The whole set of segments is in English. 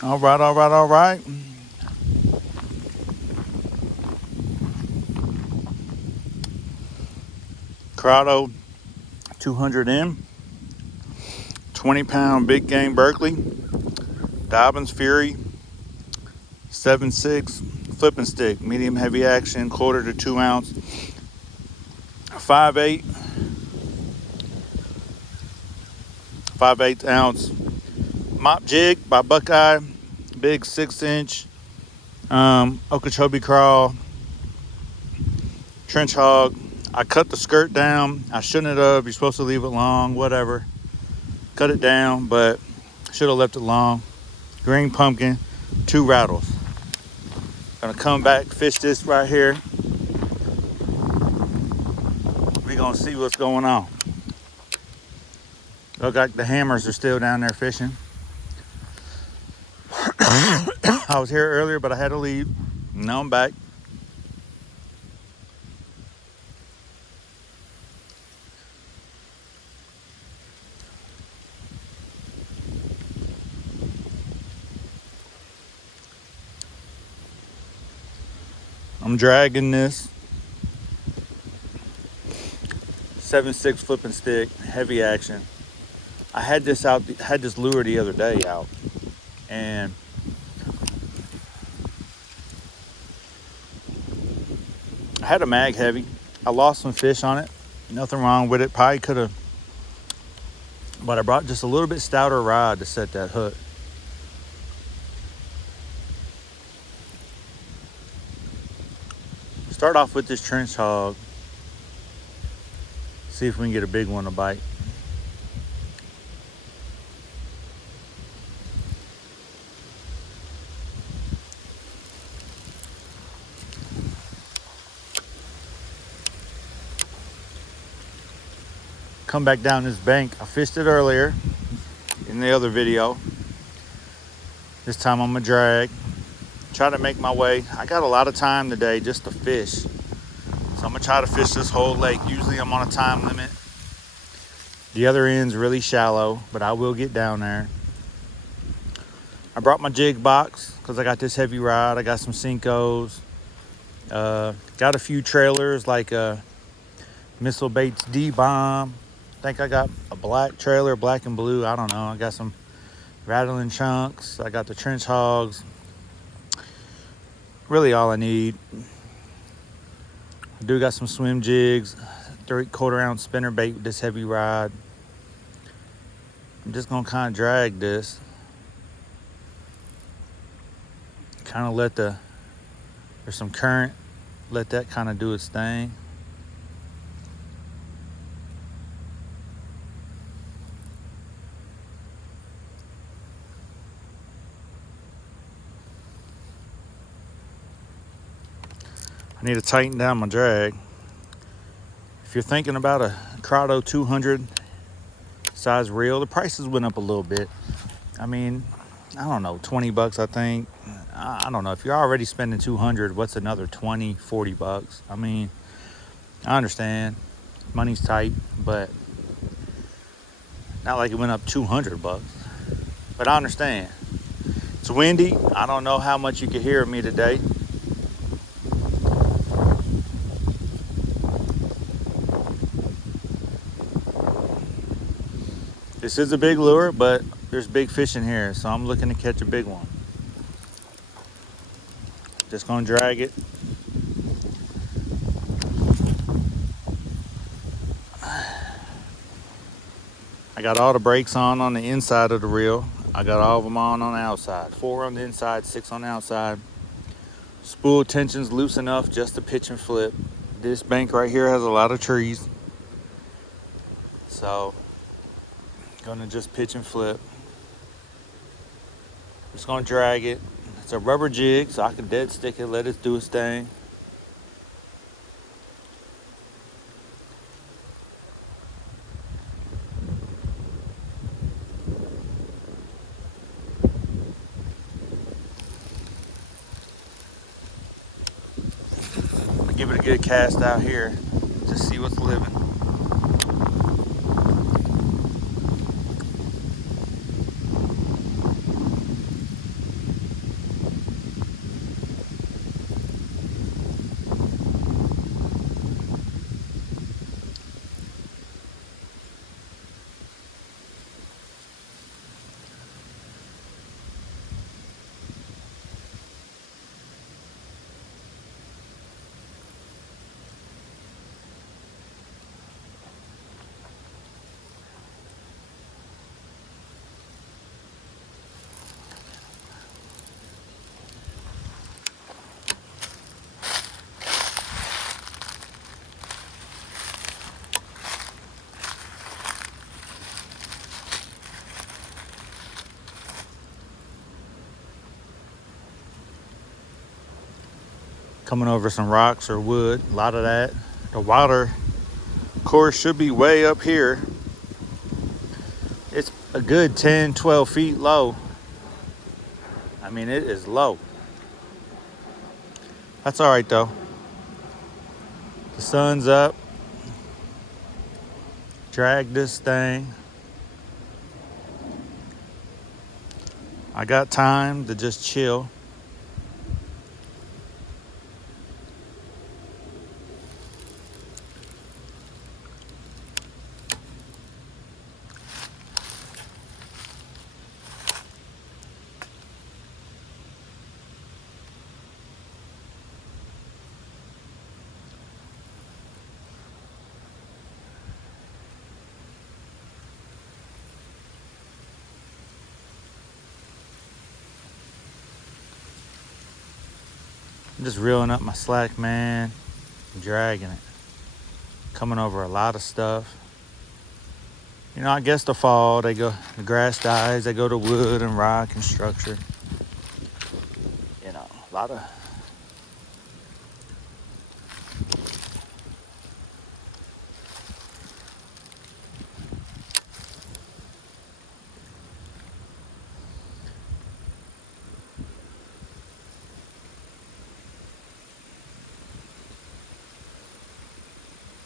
All right, all right, all right. Corrado 200M, 20-pound big game Berkley, Dobyns Fury, 7.6 flipping stick, medium heavy action, quarter to 2 ounce, 5/8, 5/8 ounce Mop Jig by Buckeye, big 6-inch Okeechobee Craw, trench hog. I cut the skirt down. I shouldn't have. You're supposed to leave it long, whatever. Cut it down, but should have left it long. Green pumpkin, 2 rattles. Gonna come back, fish this right here. We're gonna see what's going on. Look like the hammers are still down there fishing. I was here earlier, but I had to leave. Now I'm back. I'm dragging this 7.6 flipping stick, heavy action. I had this lure the other day out, and I had a mag heavy. I lost some fish on it. Nothing wrong with it. Probably could have, but I brought just a little bit stouter rod to set that hook. Start off with this trench hog. See if we can get a big one to bite. Come back down this bank. I fished it earlier in the other video. This time I'm gonna drag. Try to make my way. I got a lot of time today just to fish. So I'm gonna try to fish this whole lake. Usually I'm on a time limit. The other end's really shallow, but I will get down there. I brought my jig box because I got this heavy rod. I got some Cincos. Got a few trailers like Missile Baits D-Bomb. I think I got a black trailer, black and blue. I don't know. I got some rattling chunks. I got the trench hogs. Really all I need. I do got some swim jigs, 3/4 ounce spinner bait with this heavy rod. I'm just gonna kind of drag this. Kind of let there's some current, let that kind of do its thing. I need to tighten down my drag. If you're thinking about a Corrado 200 size reel, the prices went up a little bit. I mean, I don't know, 20 bucks, I think. I don't know. If you're already spending 200, what's another 20, 40 bucks? I mean, I understand. Money's tight, but not like it went up 200 bucks. But I understand. It's windy. I don't know how much you can hear of me today. This is a big lure, but there's big fish in here, so I'm looking to catch a big one. Just gonna drag it. I got all the brakes on the inside of the reel. I got all of them on the outside. 4 on the inside, 6 on the outside. Spool tension's loose enough just to pitch and flip. This bank right here has a lot of trees, so gonna just pitch and flip. Just gonna drag it. It's a rubber jig, so I can dead stick it, let it do its thing. I'm gonna give it a good cast out here to see what's living. Coming over some rocks or wood, a lot of that. The water course should be way up here. It's a good 10, 12 feet low. I mean, it is low. That's all right though. The sun's up. Drag this thing. I got time to just chill. I'm just reeling up my slack, man. I'm dragging it. Coming over a lot of stuff. You know, I guess the fall, the grass dies, they go to wood and rock and structure. You know, a lot of...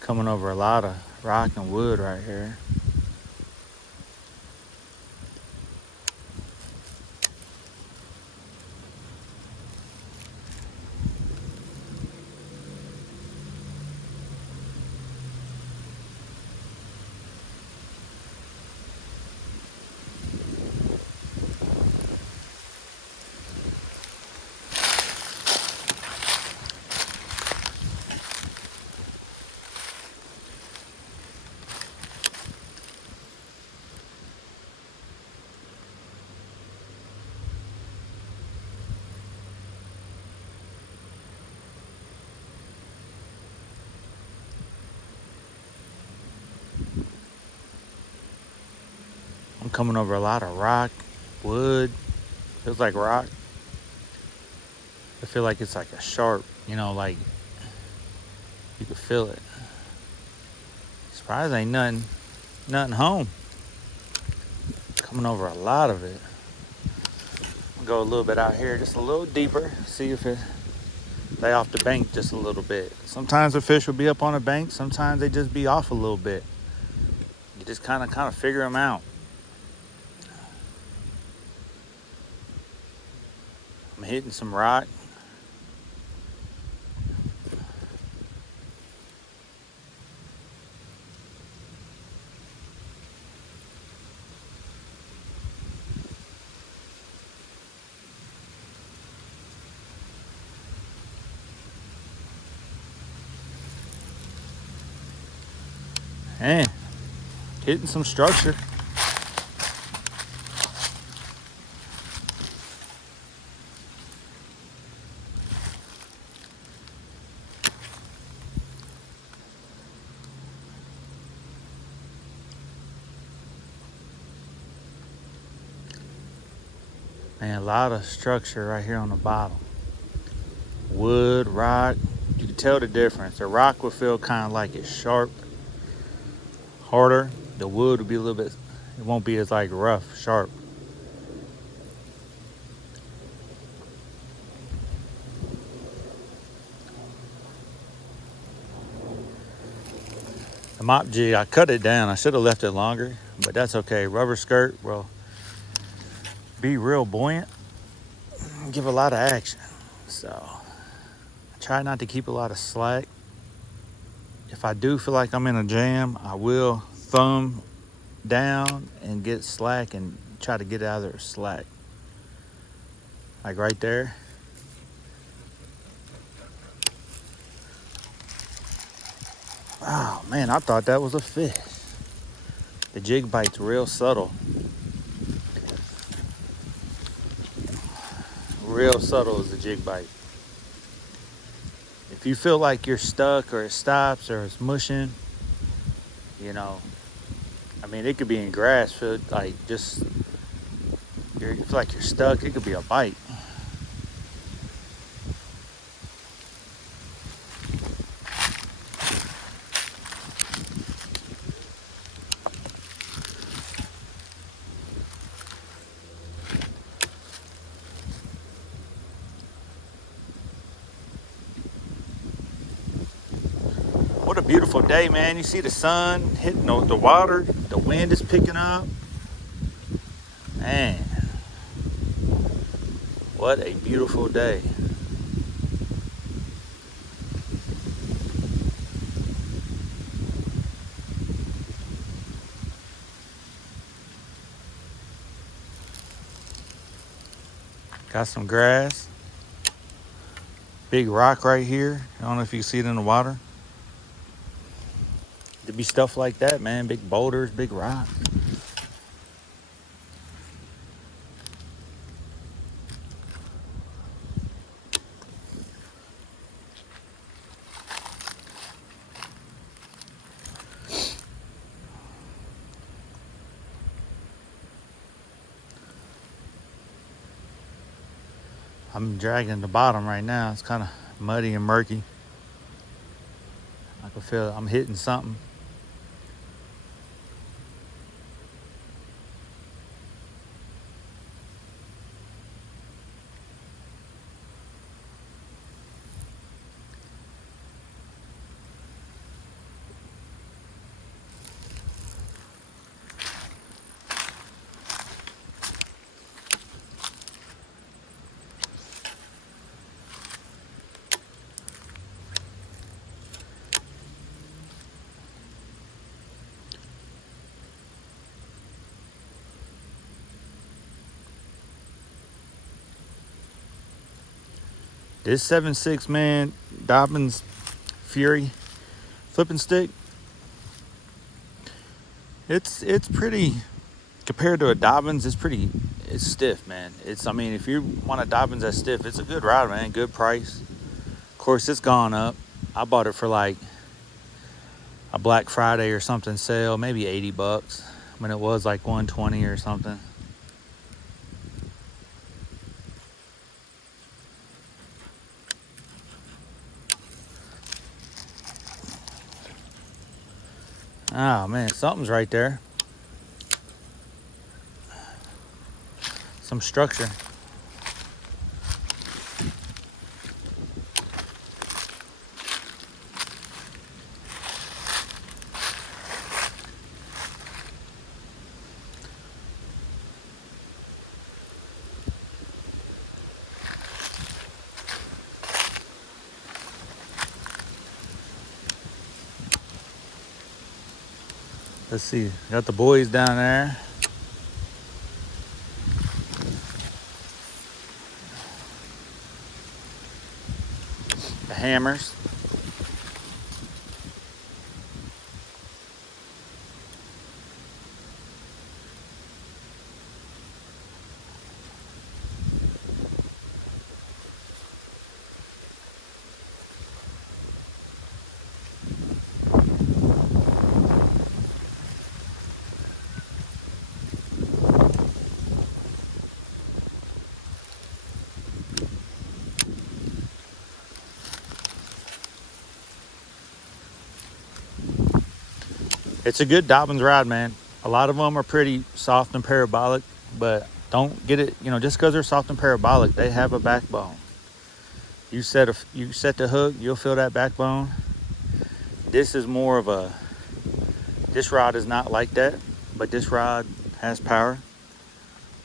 Coming over a lot of rock and wood right here. I'm coming over a lot of rock, wood. Feels like rock. I feel like it's like a sharp, you know, like you can feel it. Surprised ain't nothing home. Coming over a lot of it. I'll go a little bit out here, just a little deeper. See if it lay off the bank just a little bit. Sometimes the fish will be up on the bank. Sometimes they just be off a little bit. You just kind of figure them out. I'm hitting some rock. And hitting some structure. And a lot of structure right here on the bottom. Wood, rock. You can tell the difference. The rock will feel kind of like it's sharp, harder. The wood will be a little bit, it won't be as like rough, sharp. The Mop Jig, I cut it down. I should have left it longer, but that's okay. Rubber skirt will be real buoyant, give a lot of action. So try not to keep a lot of slack. If I do feel like I'm in a jam, I will thumb down and get slack and try to get out of there slack. Like right there. Oh man, I thought that was a fish. The jig bite's real subtle. Real subtle is the jig bite. If you feel like you're stuck or it stops or it's mushing, you know, I mean, it could be in grass, feel like just, you feel like you're stuck, it could be a bite. a beautiful day, man. You see the sun hitting the water. The wind is picking up. Man, what a beautiful day. Got some grass. Big rock right here. I don't know if you can see it in the water. There'd be stuff like that, man. Big boulders, big rocks. I'm dragging the bottom right now. It's kind of muddy and murky. I can feel I'm hitting something. This 7.6, man, Dobyns Fury flipping stick. It's pretty, compared to a Dobyns, it's stiff, man. I mean, if you want a Dobyns that's stiff, it's a good rod, man. Good price. Of course, it's gone up. I bought it for like a Black Friday or something sale, maybe $80 when it was like 120 or something. Oh man, something's right there. Some structure. Let's see, got the boys down there. The hammers. It's a good Dobyns rod, man. A lot of them are pretty soft and parabolic, but don't get it, just because they're soft and parabolic, they have a backbone. You set the hook, you'll feel that backbone. This is more of this rod is not like that, but this rod has power.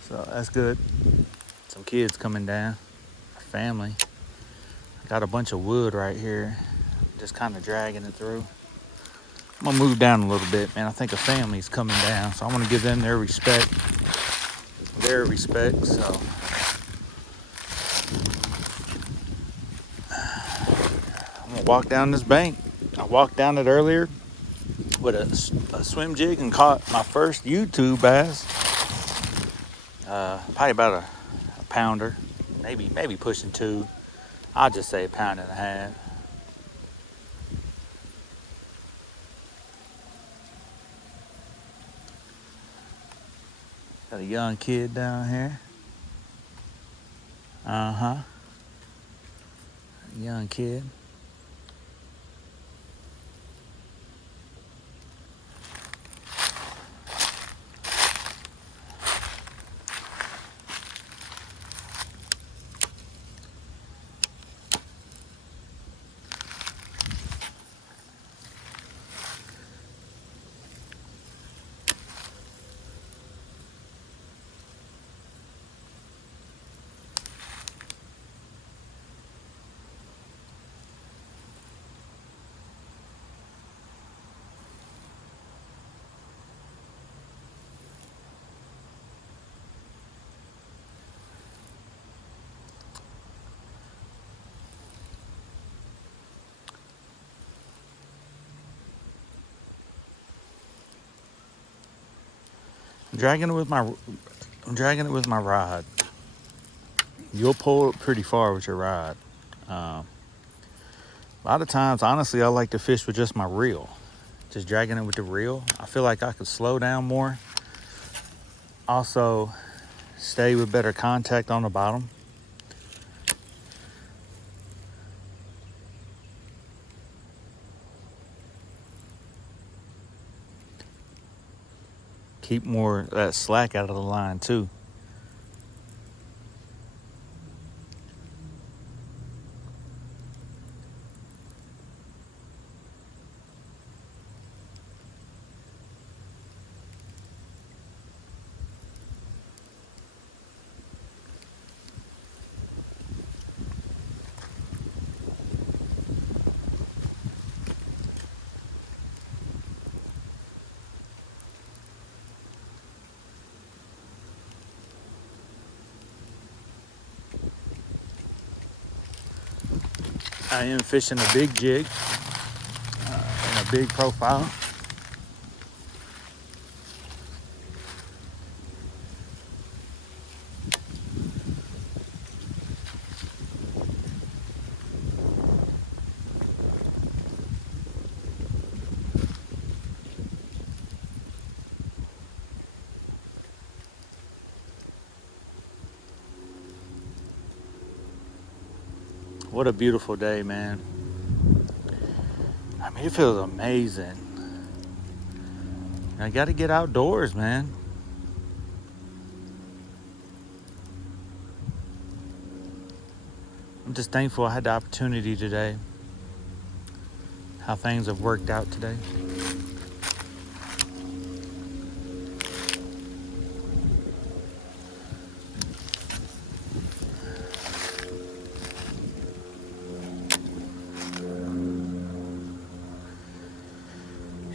So that's good. Some kids coming down, family. Got a bunch of wood right here, just kind of dragging it through. I'm gonna move down a little bit, man. I think a family's coming down, so I want to give them their respect. So I'm gonna walk down this bank. I walked down it earlier with a swim jig and caught my first YouTube bass. Probably about a pounder, maybe pushing 2. I'll just say 1.5 pounds. Got a young kid down here. Young kid. dragging it with my rod. You'll pull it pretty far with your rod. A lot of times, honestly, I like to fish with just my reel. Just dragging it with the reel. I feel like I could slow down more. Also, stay with better contact on the bottom. Keep more of that slack out of the line too. I am fishing a big jig and a big profile. What a beautiful day, man. I mean, it feels amazing. I got to get outdoors, man. I'm just thankful I had the opportunity today. How things have worked out today.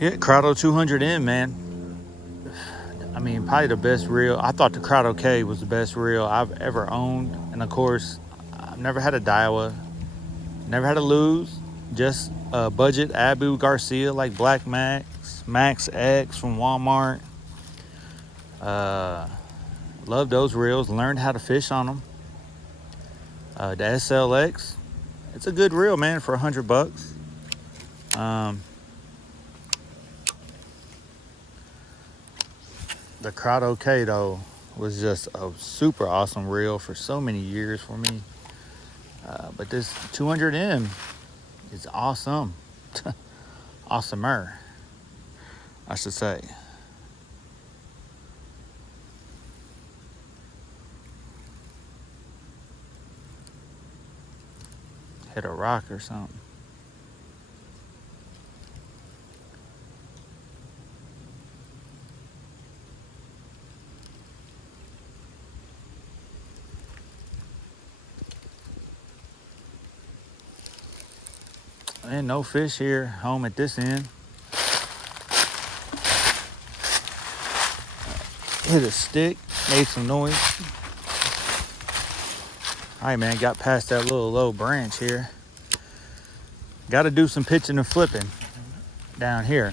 Yeah, Craw 200M, man. I mean, probably the best reel. I thought the Craw K was the best reel I've ever owned. And of course, I've never had a Daiwa. Never had to lose. Just a budget Abu Garcia like Black Max, Max X from Walmart. Love those reels. Learned how to fish on them. The SLX, it's a good reel, man, for $100. The Craw K though was just a super awesome reel for so many years for me. But this 200M is awesome. Awesomer, I should say. Hit a rock or something. And no fish here home at this end. Hit a stick, made some noise. All right, man, got past that little low branch here. Got to do some pitching and flipping down here.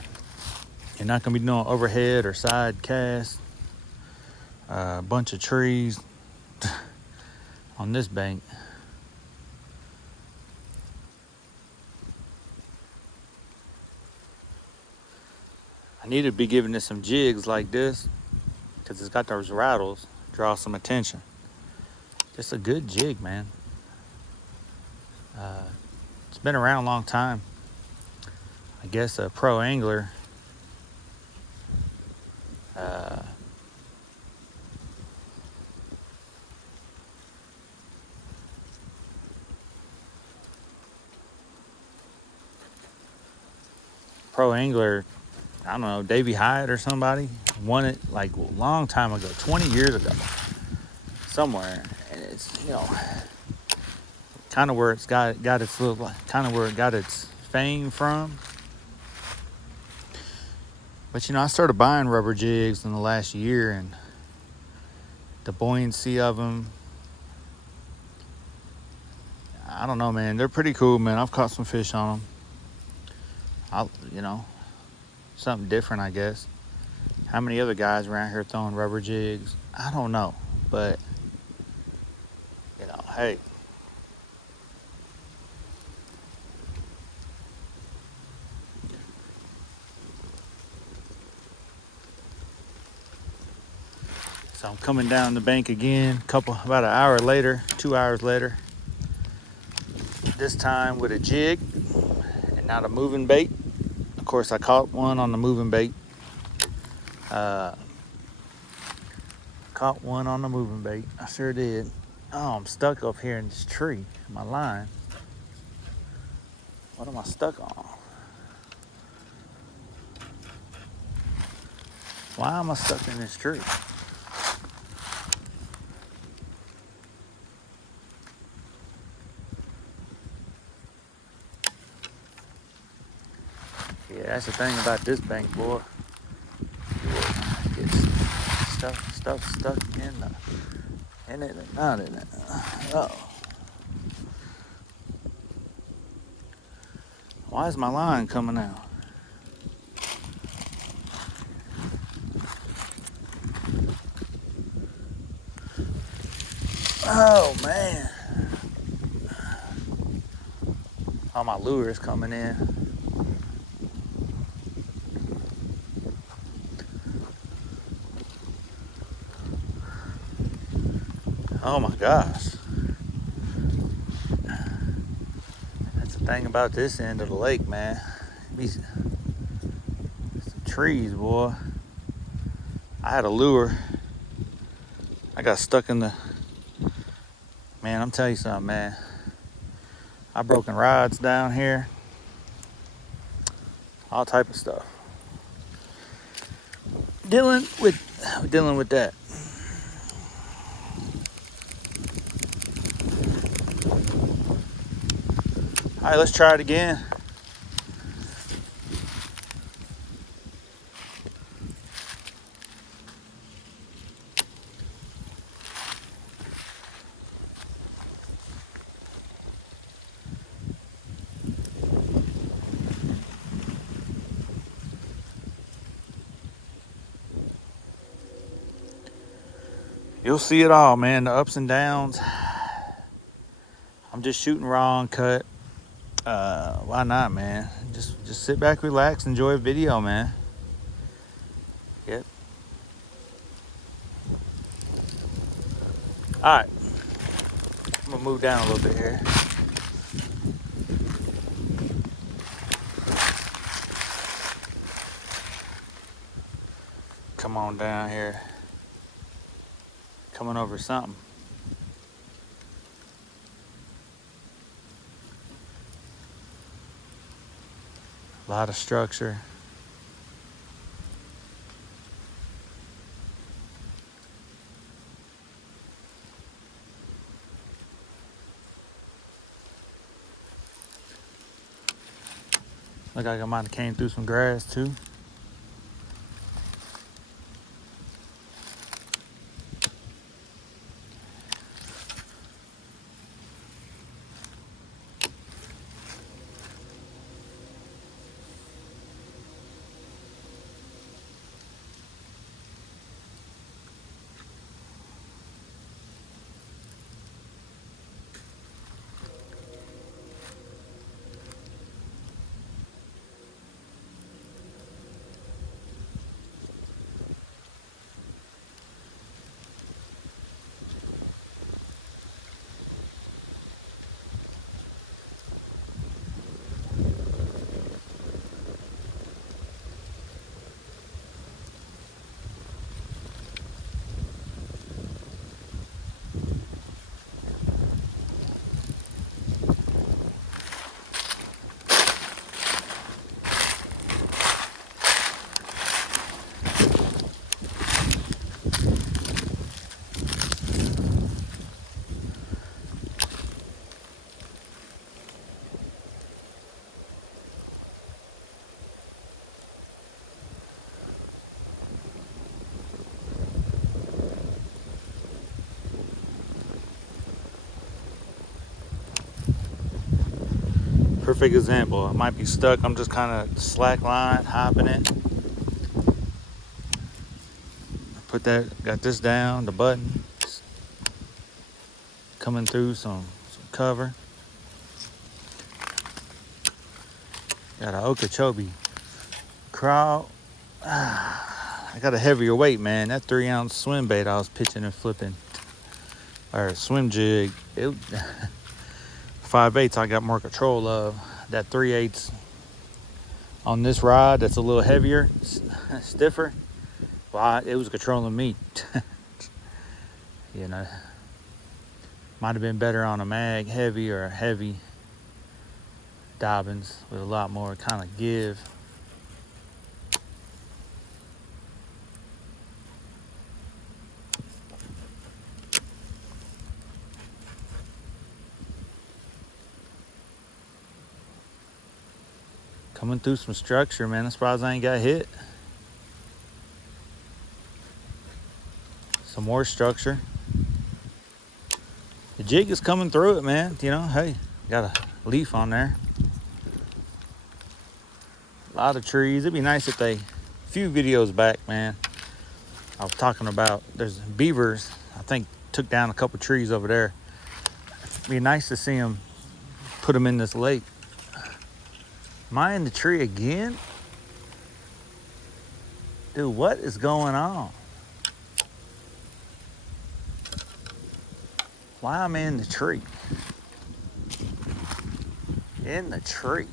You're not going to be doing overhead or side cast. A bunch of trees on this bank. I need to be giving it some jigs like this because it's got those rattles. Draw some attention. Just a good jig, man. It's been around a long time. I guess a pro angler I don't know, Davey Hyatt or somebody won it like a long time ago, 20 years ago, somewhere. And it's, you know, kind of where it's got its little, kind of where it got its fame from. But, you know, I started buying rubber jigs in the last year, and the buoyancy of them, I don't know, man. They're pretty cool, man. I've caught some fish on them. You know, something different, I guess. How many other guys around here throwing rubber jigs? I don't know, but you know, hey. So I'm coming down the bank again, about an hour later, 2 hours later. This time with a jig and not a moving bait. Of course, I caught one on the moving bait. I sure did. Oh, I'm stuck up here in this tree, my line. What am I stuck on? Why am I stuck in this tree? Yeah, that's the thing about this bank, boy. Get stuff stuck in it and not in it. Oh. Why is my line coming out? Oh man. All my lures coming in. Oh my gosh. That's the thing about this end of the lake, man. These some trees, boy. I had a lure. I got stuck in the... Man, I'm telling you something, man. I broken rods down here. All type of stuff. Dealing with that. All right, let's try it again. You'll see it all, man. The ups and downs. I'm just shooting raw and cut. Why not, man? Just sit back, relax, enjoy a video, man. Yep. All right. I'm gonna move down a little bit here. Come on down here. Coming over something. A lot of structure. Look like I might have came through some grass too. Perfect example. I might be stuck. I'm just kind of slack line, hopping it. got this down, the button. Coming through some cover. Got an Okeechobee Craw. I got a heavier weight, man. That 3-ounce swim bait I was pitching and flipping, or swim jig, 5/8 I got more control of. That 3/8 on this rod that's a little heavier, stiffer, well, it was controlling me. You know, might have been better on a mag heavy or a heavy Dobyns with a lot more kind of give. Coming through some structure, man. I'm surprised I ain't got hit. Some more structure. The jig is coming through it, man. You know, hey, got a leaf on there. A lot of trees. It'd be nice if a few videos back, man, I was talking about there's beavers, I think, took down a couple trees over there. It'd be nice to see them put them in this lake. Am I in the tree again? Dude, what is going on? Why am I in the tree? In the tree.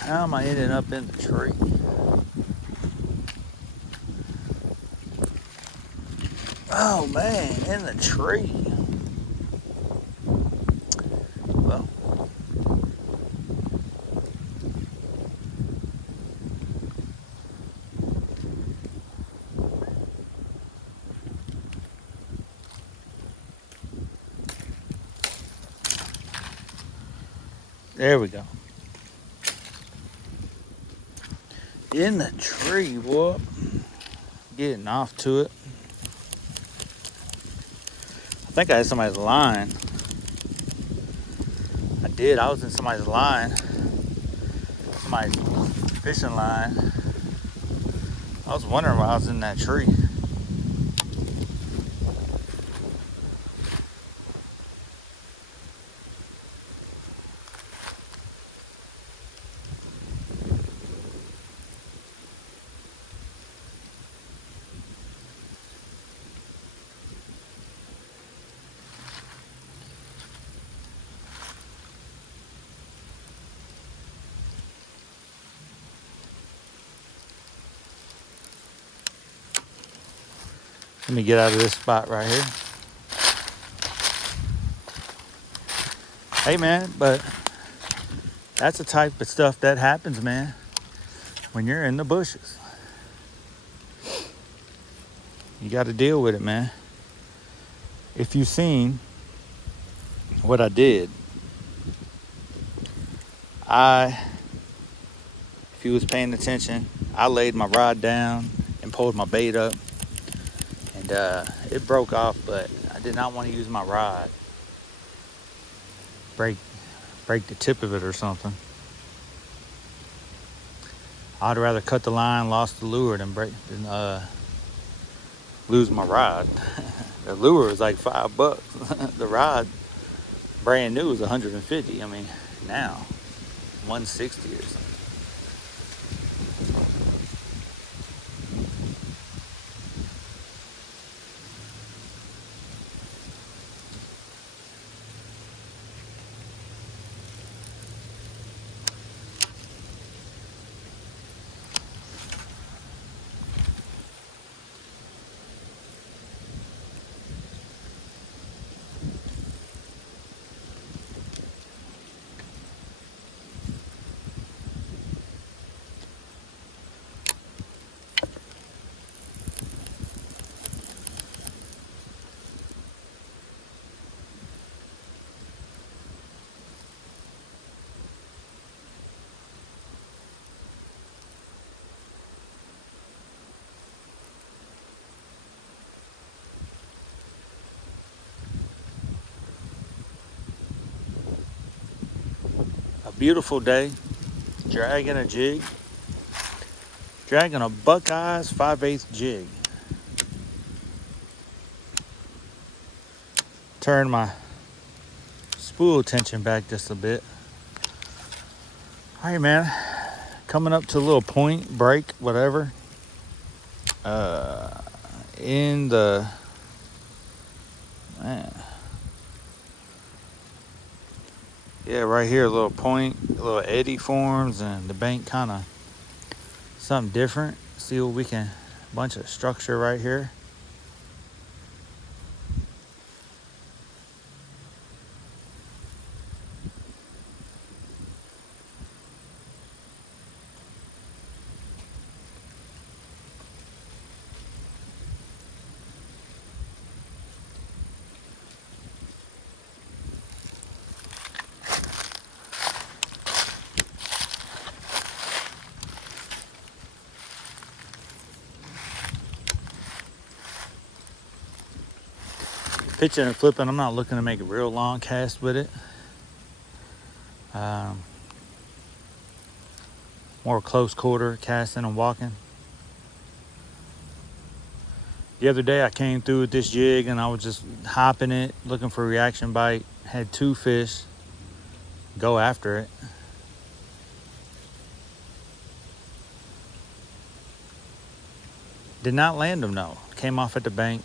How am I ending up in the tree? Oh man, in the tree. Well, there we go. In the tree, boy. Getting off to it. I think I had somebody's line. I did. I was in somebody's line. Somebody's fishing line. I was wondering why I was in that tree. Let me get out of this spot right here. Hey man, but that's the type of stuff that happens, man, when you're in the bushes. You got to deal with it, man. If you've seen what I did, if you was paying attention, I laid my rod down and pulled my bait up. It broke off, but I did not want to use my rod. Break the tip of it or something. I'd rather cut the line, lost the lure, than lose my rod. The lure was like $5. The rod, brand new, was 150. I mean, now 160 or something. Beautiful day, dragging a jig. Dragging a Buckeye's 5/8 jig. Turn my spool tension back just a bit. All right, man. Coming up to a little point, break, whatever. In the, man. Yeah, right here, a little point, a little eddy forms, and the bank kind of something different. See what we can, bunch of structure right here. Pitching and flipping, I'm not looking to make a real long cast with it. More close quarter casting and walking. The other day I came through with this jig and I was just hopping it, looking for a reaction bite. Had 2 fish. Go after it. Did not land them though. Came off at the bank.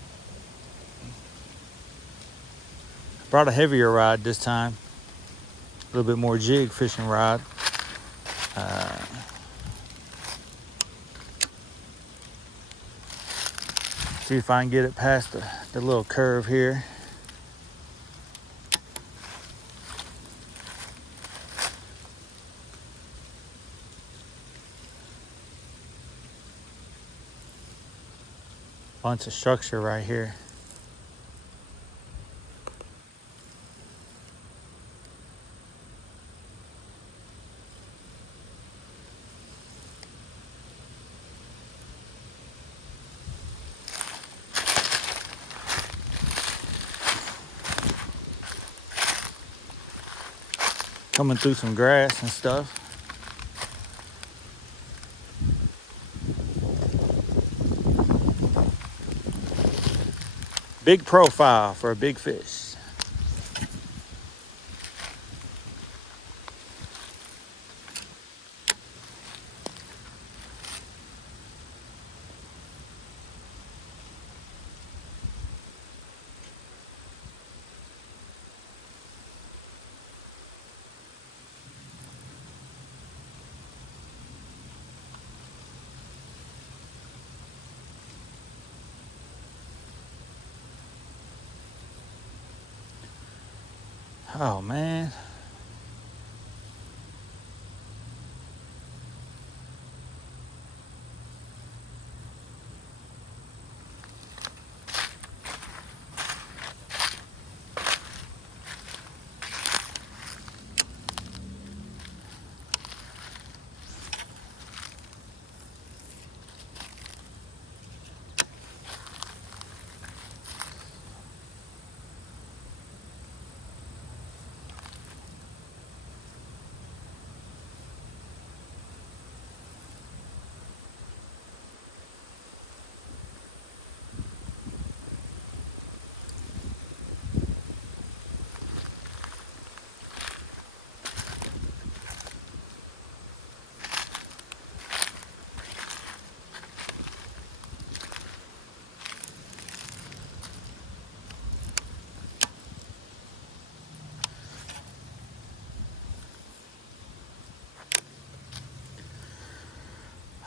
Brought a heavier rod this time. A little bit more jig fishing rod. See if I can get it past the little curve here. Bunch of structure right here. Coming through some grass and stuff. Big profile for a big fish. Oh man.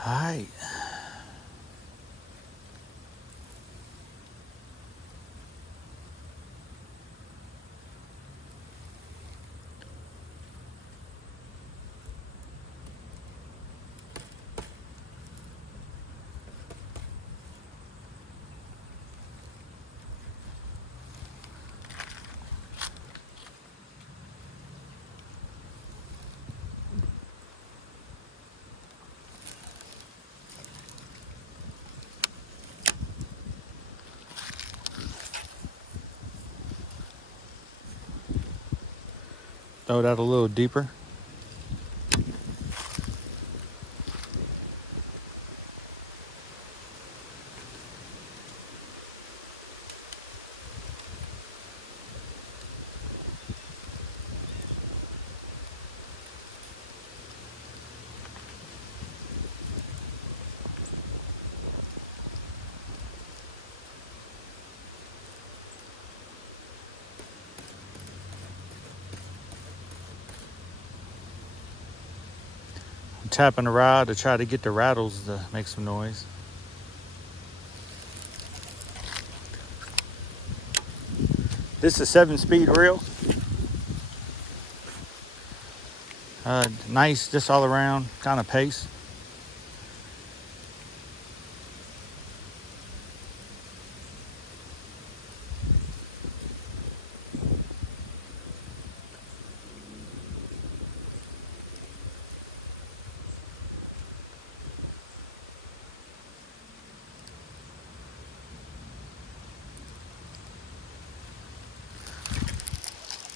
All right. Throw it out a little deeper. tapping the rod to try to get the rattles to make some noise. This is a 7-speed reel. Nice, just all around kind of pace.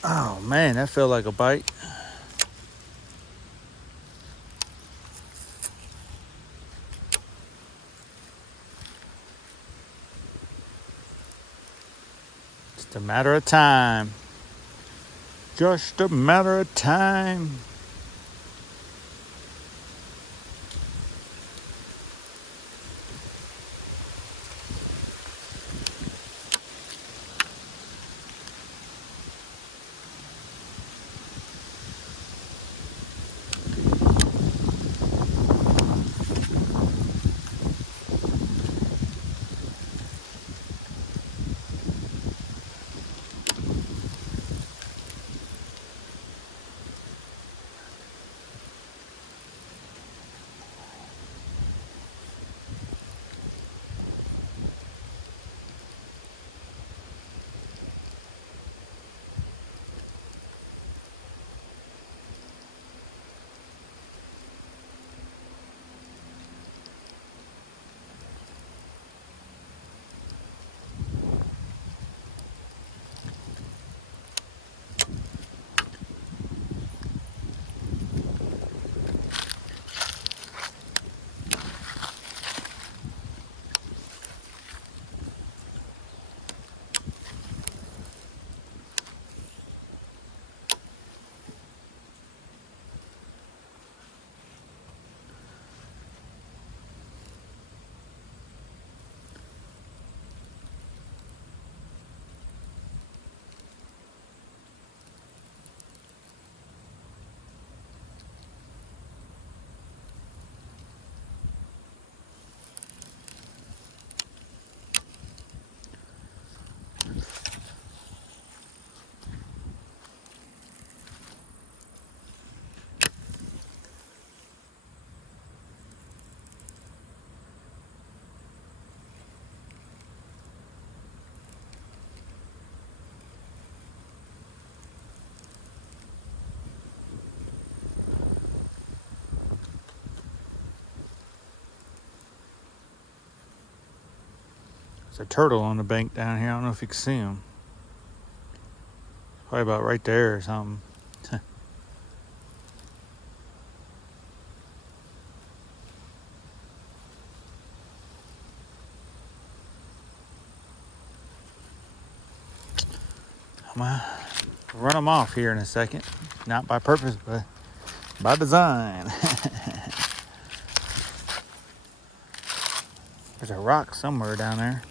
Oh man, that felt like a bite. Just a matter of time. Just a matter of time. There's a turtle on the bank down here. I don't know if you can see him. Probably about right there or something. I'm gonna run them off here in a second. Not by purpose, but by design. There's a rock somewhere down there.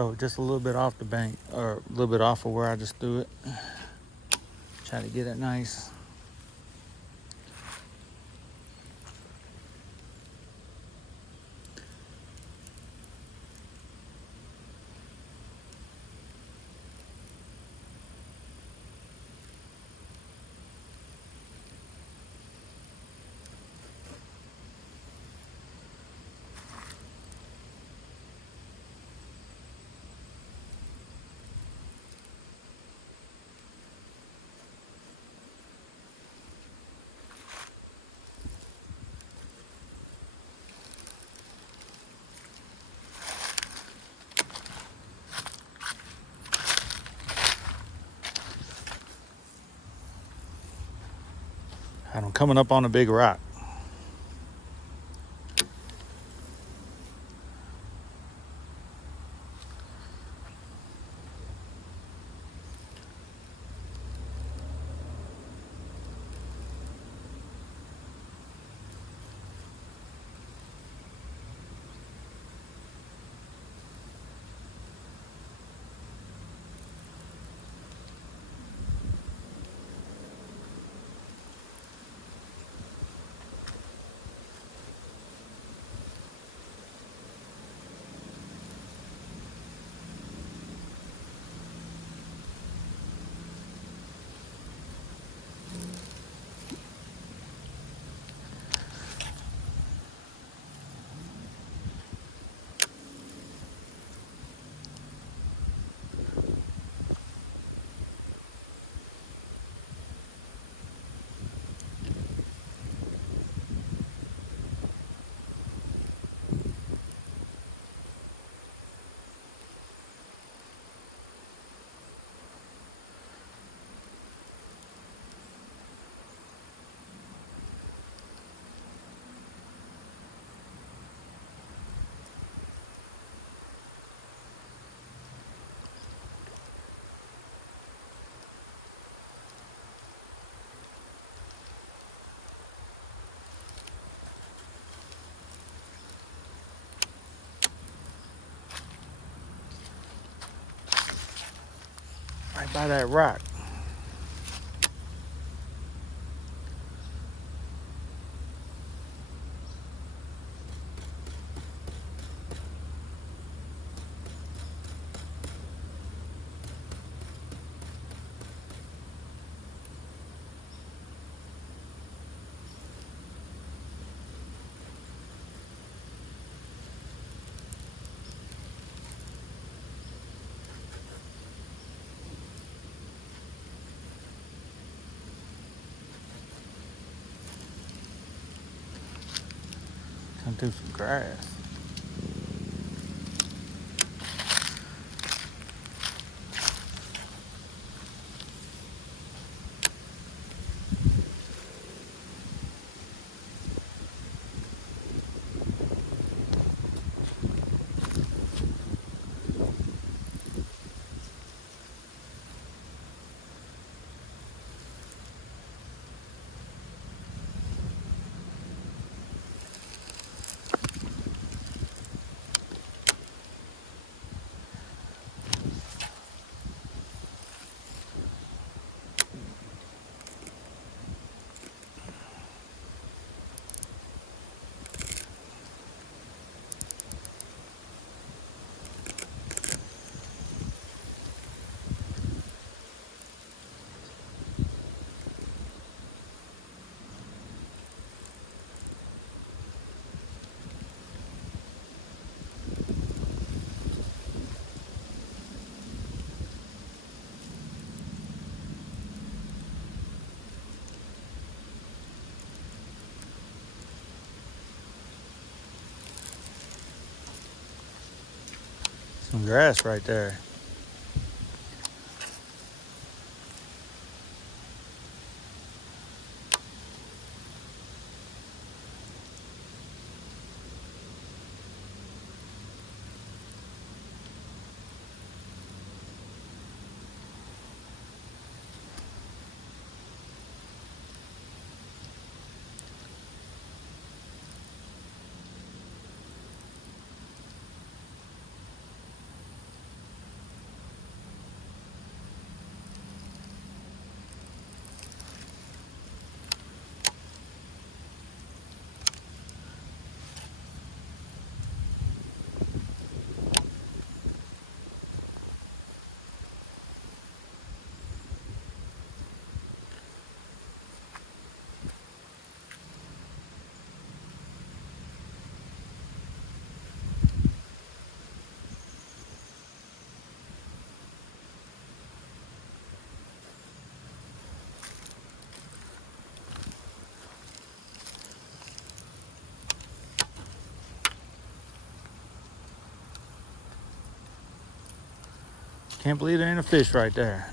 throw it just a little bit off the bank, or a little bit off of where I just threw it. Try to get it nice. And I'm coming up on a big rock. Right by that rock. Come through some grass. Some grass right there. Can't believe there ain't a fish right there.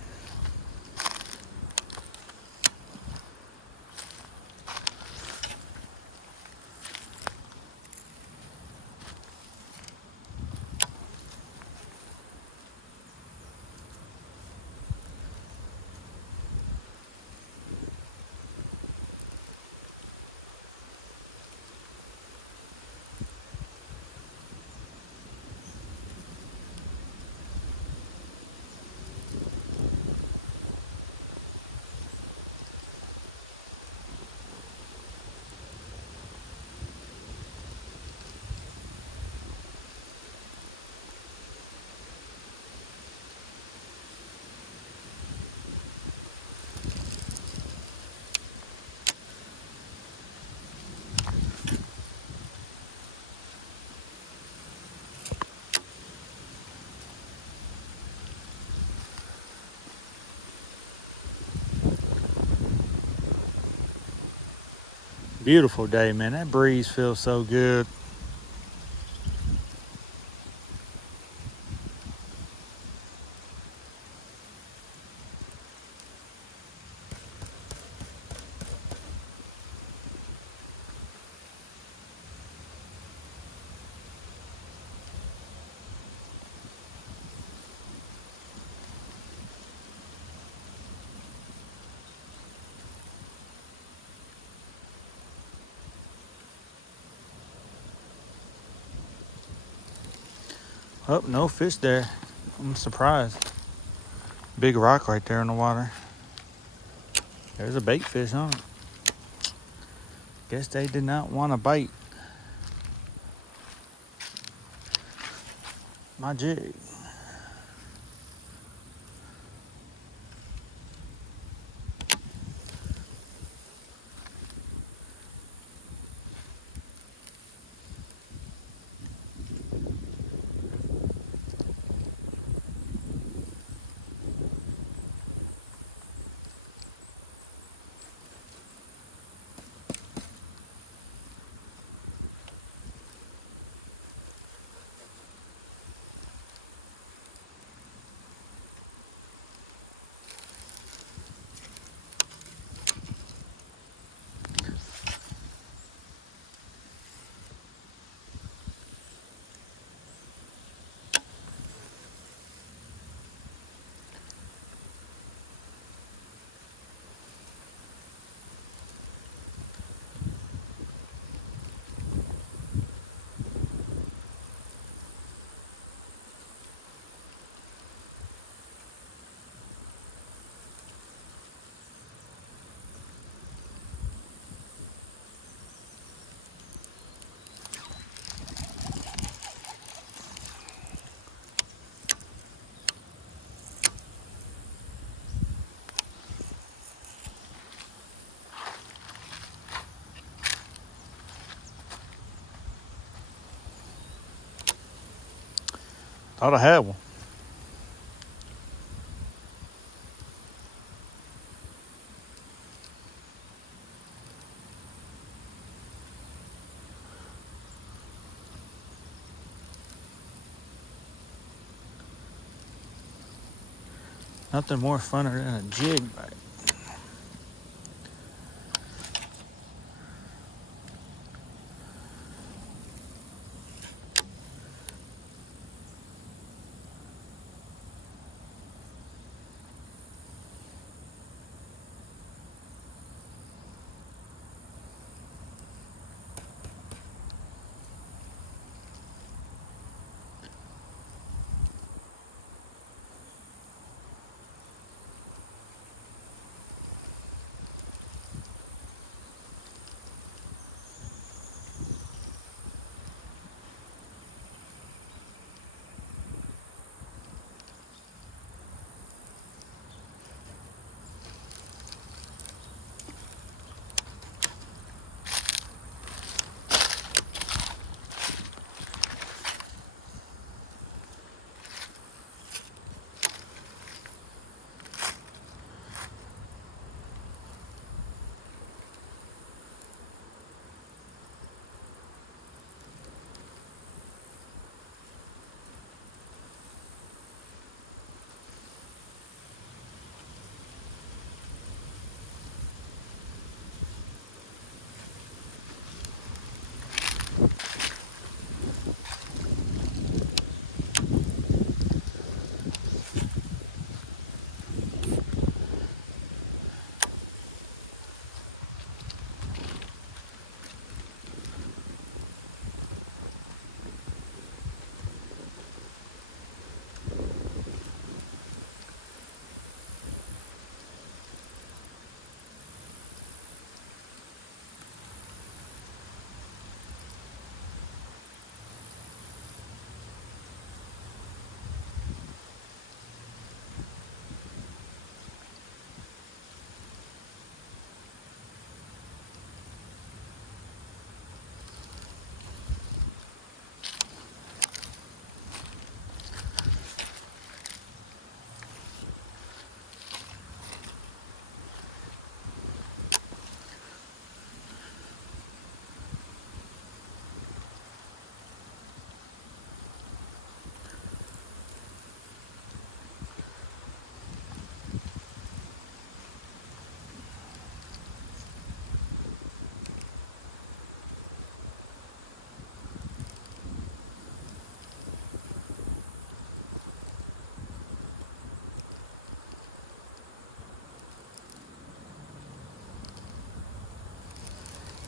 Beautiful day, man. That breeze feels so good. Oh, no fish there. I'm surprised. Big rock right there in the water. There's a bait fish on it. Guess they did not want to bite my jig. Thought I had one. Nothing more funner than a jig bite.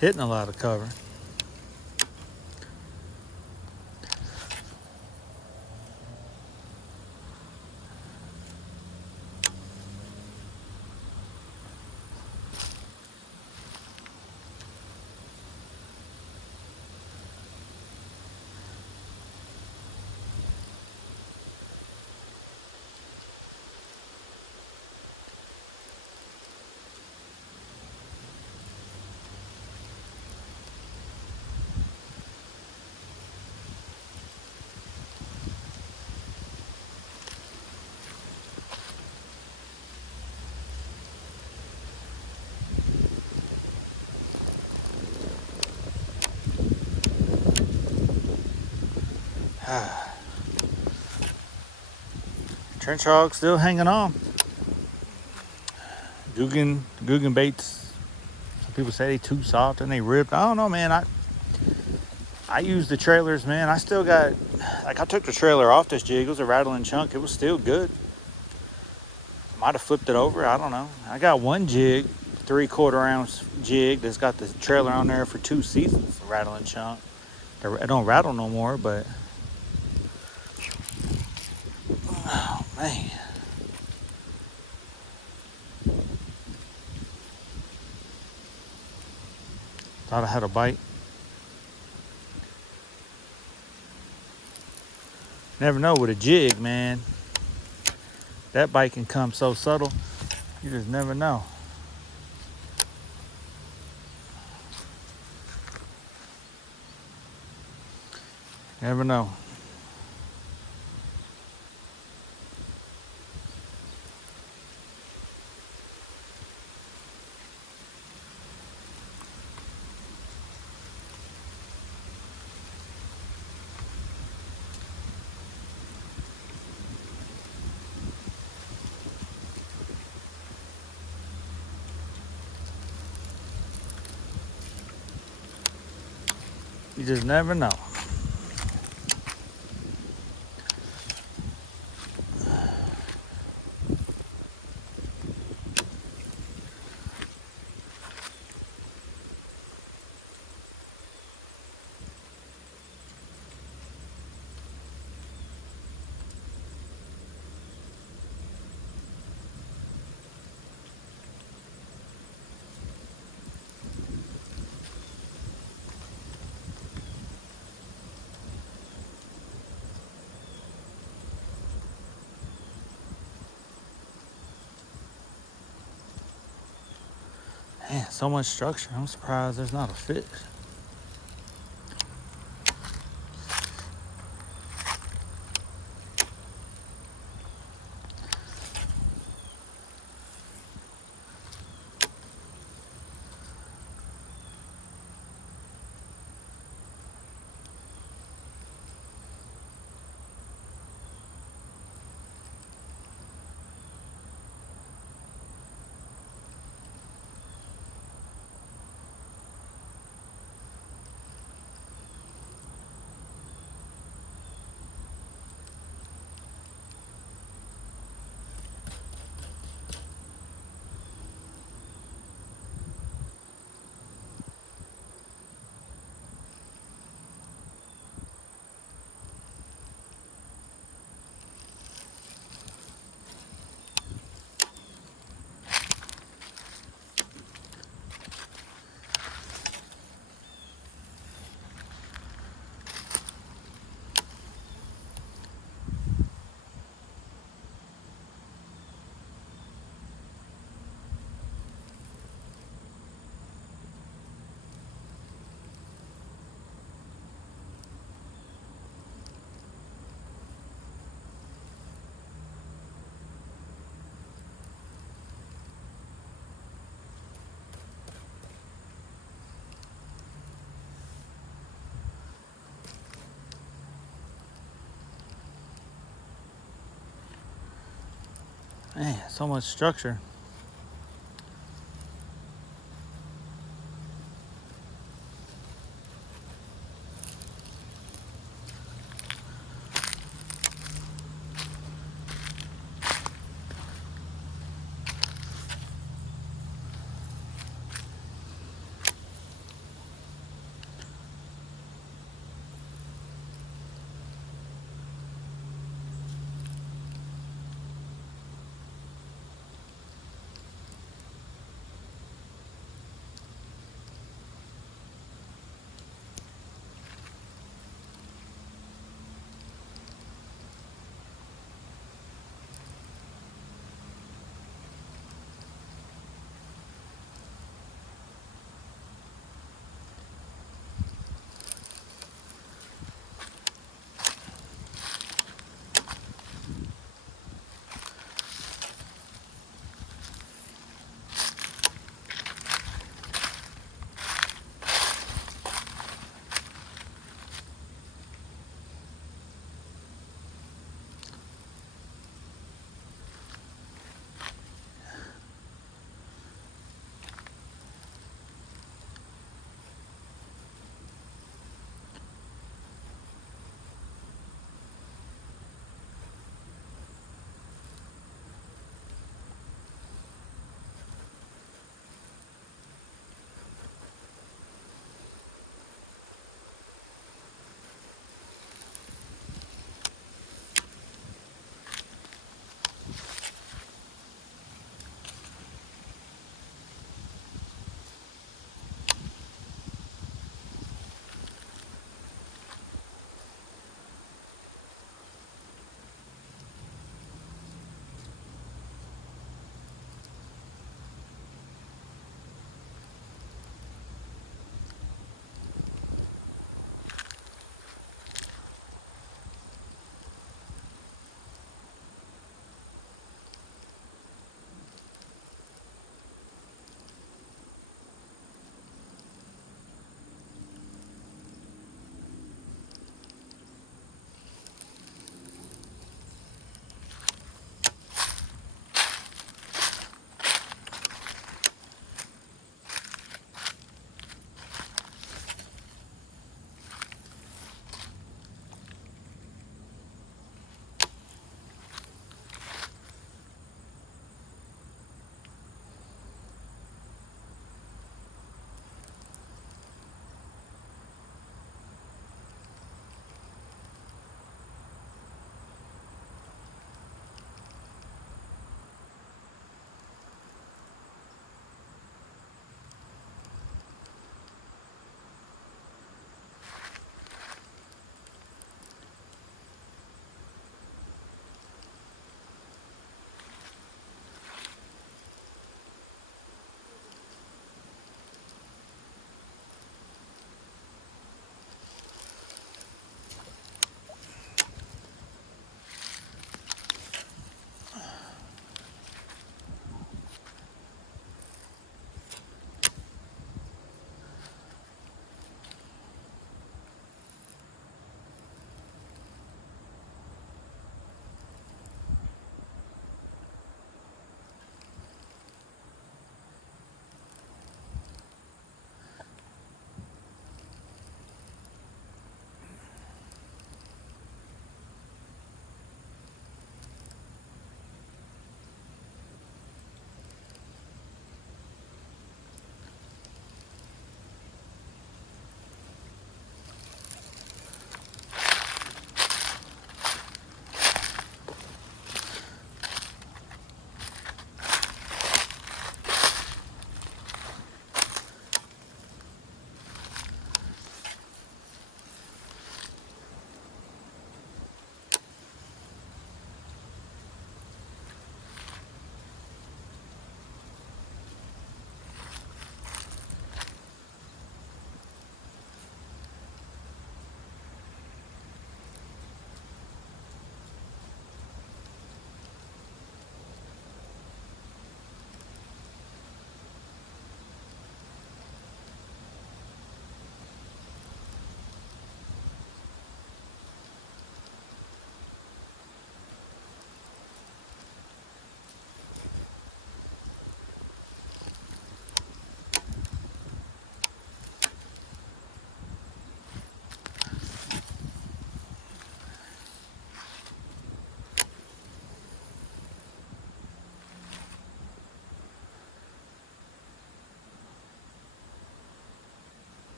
hitting a lot of cover. Trench hog still hanging on. Googan baits. Some people say they too soft and they ripped. I don't know, man. I use the trailers, man. I still got, like, I took the trailer off this jig. It was a rattling chunk. It was still good. Might have flipped it over. I don't know. I got one jig, 3/4 ounce jig that's got the trailer on there for 2 seasons. A rattling chunk. It don't rattle no more, but oh man. Thought I had a bite. Never know with a jig, man. That bite can come so subtle. You just never know. Never know. You just never know. Man, so much structure. I'm surprised there's not a fish. Man, so much structure.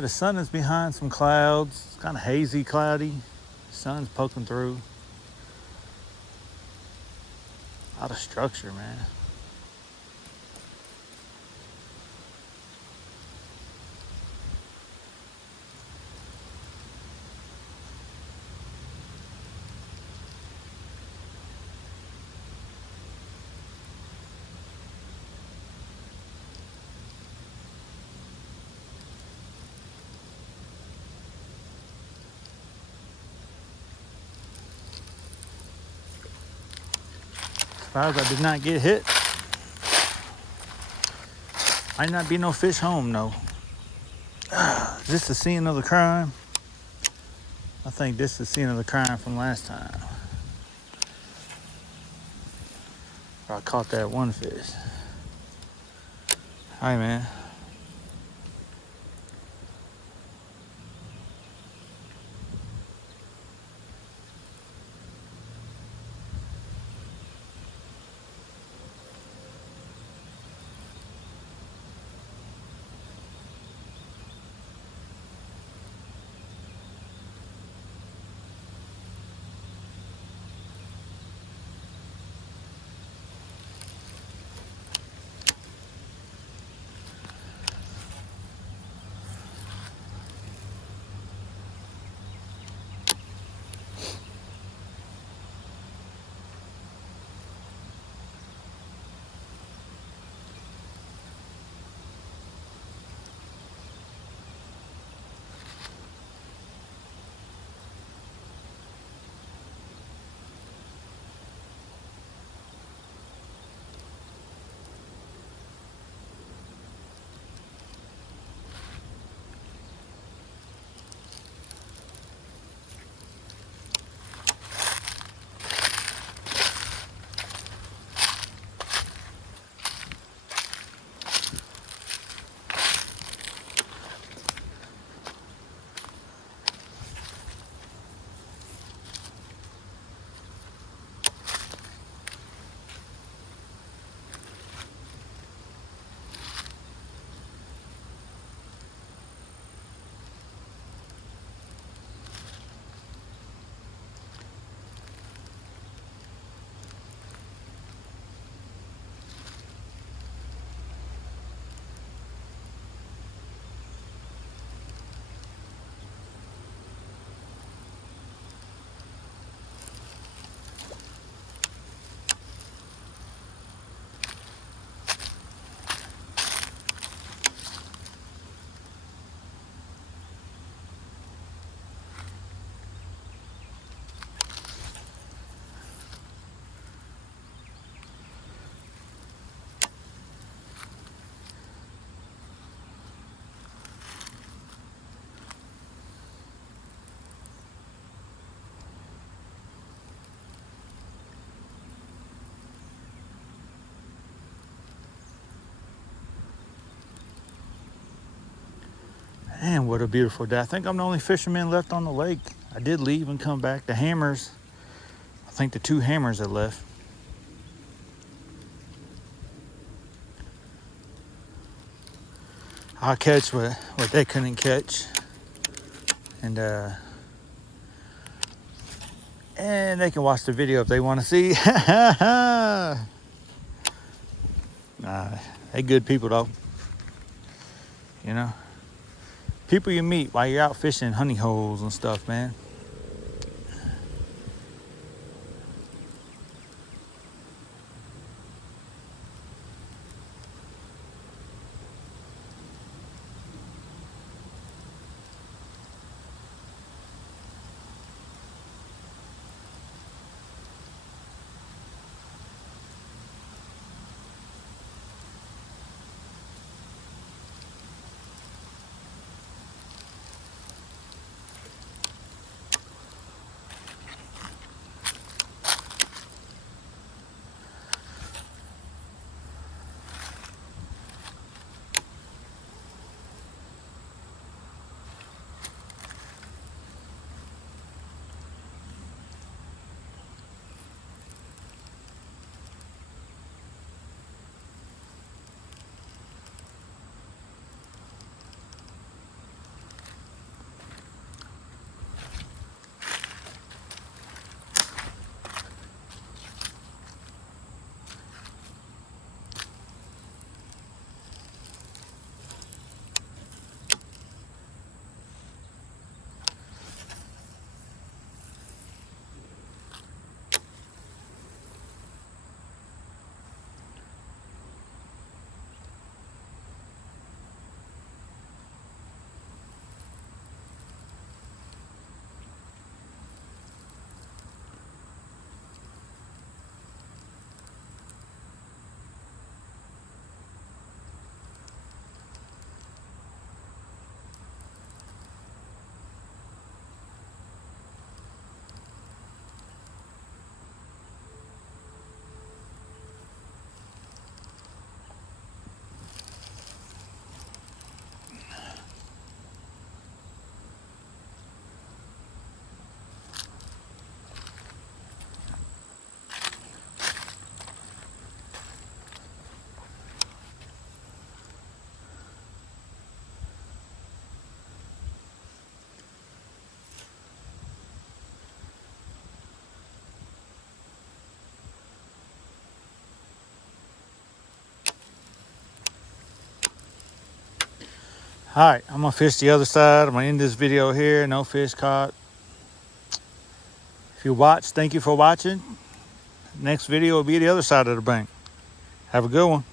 The sun is behind some clouds. It's kind of hazy, cloudy. Sun's poking through. A lot of structure, man. Surprised I did not get hit. Might not be no fish home, though. Is this the scene of the crime? I think this is the scene of the crime from last time. I caught that one fish. Hi, man. Man, what a beautiful day. I think I'm the only fisherman left on the lake. I did leave and come back. The hammers, I think the two hammers are left. I'll catch what they couldn't catch. And they can watch the video if they want to see. They good people though. You know? People you meet while you're out fishing honey holes and stuff, man. All right, I'm gonna fish the other side. I'm gonna end this video here. No fish caught. If you watched, thank you for watching. Next video will be the other side of the bank. Have a good one.